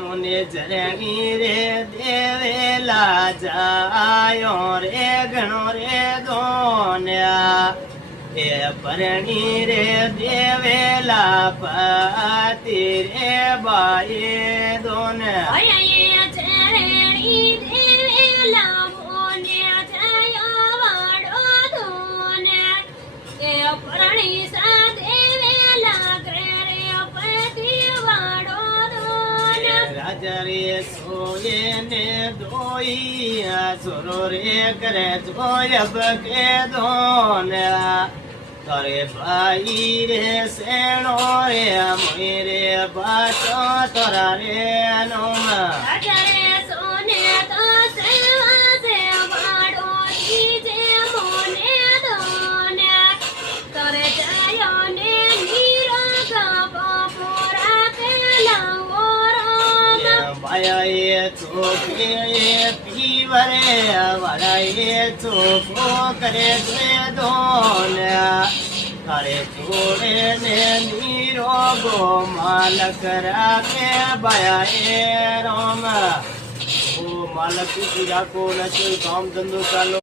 मुने जरणी रे देवेला जायो रे घणो रे दोन्या ए परणी रे देवेला पति रे बाये दोन्या राजरे सोये ने दोई सुरो रे करे जोयब के दोन्या तोरे भाई रे सेणो रे मेरे बाचो तोरा रे नोमा ये चोखे पीवरे वाला ये चोखो करे दोन्या करे चोरे ने नीरो गो मालक राखे बाया ए रोम ओ मालक की पूजा को न काम धंधो चालो।